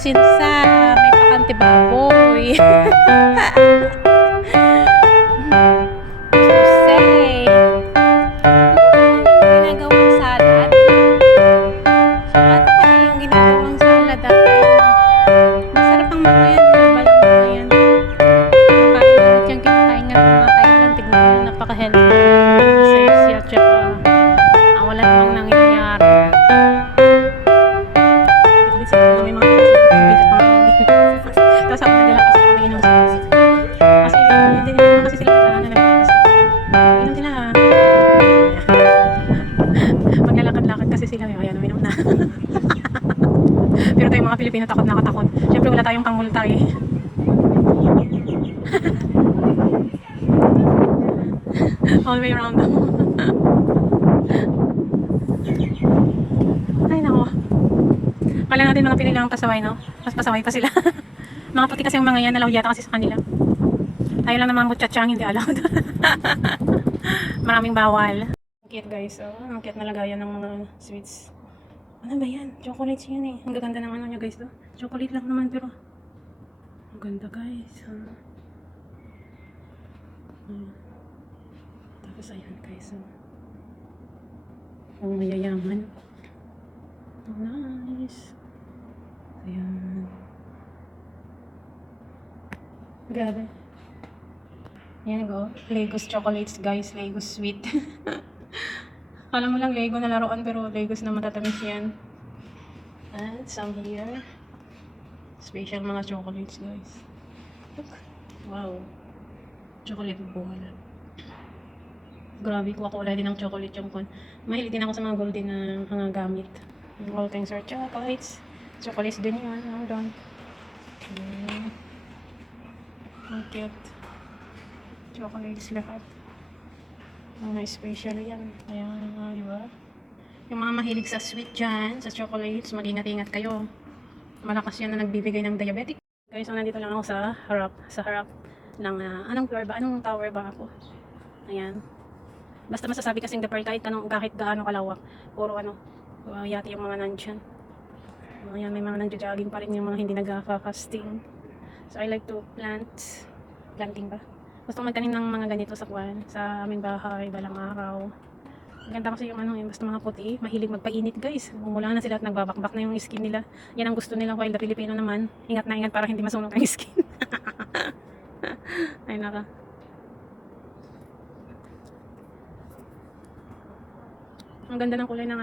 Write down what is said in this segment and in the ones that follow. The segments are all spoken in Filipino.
sinsa, may pakante baboy. Say, ginagawang salad. Ano kaya yung ginagawang salad? Masarap ang mga yan. Herbal ang mga yan. Makain ulit yung kinakain nga ng mga Thailand. Tignan mo, napaka-healthy. Sexy at saka wala namang nangyayari. Bitbit sila na may mga bitbit at mga tapos ako nagdala kasi ako inom sa kasi hindi naman kasi sila nagdala na nagpapas inom sila ha. Maglalakad-lakad kasi sila ayan uminom na. Pero tayong mga Pilipino takot na katakot. Siyempre wala tayong pangmulta eh. All the way around. Ay nako. Kala natin mga Pinoy lang pasaway, no? Mas pasaway pa sila. Mga puti kasi yung mga yan, nalaw yata kasi sa kanila. Tayo lang naman mutsatsang hindi allowed. Maraming bawal. Ang cute guys, oh. Ang cute na lagayan ng mga sweets. Ano ba yan? Chocolates yan eh. Ang gaganda ng ano nyo guys, oh. Chocolate lang naman pero ang ganda guys. Tapos ayan guys, oh. Ang mayayaman. Nice. Ayan. Grabe. Ayan go. Legos chocolates guys. Legos sweet. Kala mo lang Lego na laruan pero Legos na matatamis yan. And some here. Special mga chocolates guys. Look. Wow. Chocolate ball. Grabe, kuha-kuha din ng chocolate yung kon. Mahilig din ako sa mga golden na mga gamit. All things are chocolates. Chocolates din yun. Hold on. Ang cute. Chocolates lahat. Mga special yan. Ayan, di ba? Yung mga mahilig sa sweet dyan, sa chocolates, mag-ingat-ingat kayo. Malakas yan na nagbibigay ng diabetic. Guys, so nandito lang ako sa harap ng, anong floor ba? Anong tower ba ako? Ayan. Basta masasabi kasing the Pearl kahit gaano kalawak. Puro yati yung mga nandyan. Ayan, may mga nagja-jogging pa rin yung mga hindi nagka-fasting. So I like to planting ba? Gusto magtanim ng mga ganito sa aming bahay, balang araw. Ganda kasi yung basta mga puti, mahilig magpainit guys. Mumula na sila at nagbabakbak na yung skin nila. Yan ang gusto nila while the Filipino naman. Ingat na ingat para hindi masunog ang skin. Ay naka. Ang ganda ng kulay ng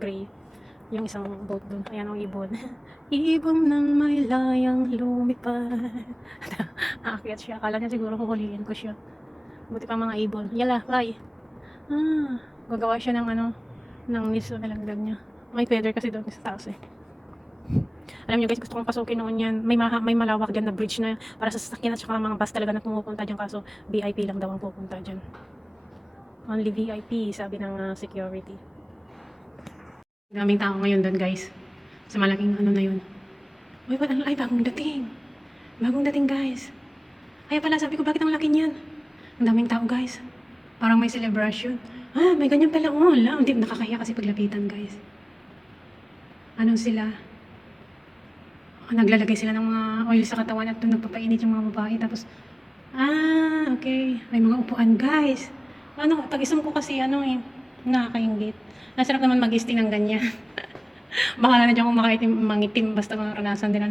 gray. Yung isang boat doon. Ayan ang ibon. Ibon ng may layang lumipad. Aakyat siya. Akala niya siguro kukuliin ko siya. Buti pa mga ibon. Yala, fly. Gagawa siya ng niso na lagdag niya. May feather kasi doon sa taas eh. Alam niyo guys, gusto kong pasukin noon yan. May malawak dyan na bridge na para sa sasakyan at saka mga bus talaga na pumupunta dyan. Kaso VIP lang daw ang pupunta dyan. Only VIP, sabi ng security. Daming tao ngayon doon guys. Sa malaking na yun. Ay, bagong dating. Bagong dating guys. Ay pala, sabi ko, bakit ang laki niyan? Ang daming tao guys. Parang may celebration. May ganyan pala. Hindi, nakakaya kasi paglapitan guys. Ano sila? Naglalagay sila ng mga oil sa katawan at doon nagpapainit yung mga babae. Tapos, okay. May mga upuan guys. Pag-isang ko kasi nakakaingit. Nasarap naman mag-isting ng ganyan. Bahala na dyan kung mangitim basta maranasan din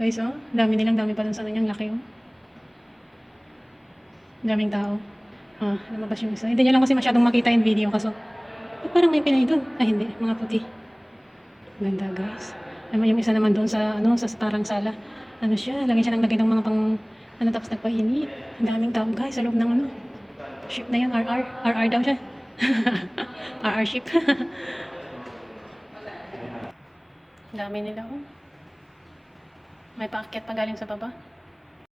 Guys, dami pa dun sa niyang laki daming tao. Lumabas yung isa. Hindi nyo lang kasi masyadong makita yung video kaso parang may Pinay dun. Hindi, mga puti. Ganda guys. Yung isa naman dun sa parang sala. Lagyan siya ng lagay ng mga tapos nagpahingi. Ang daming tao guys sa loob ng ship na yun, RR daw siya. RR ship. Dami nila May paakyat pa galing sa baba.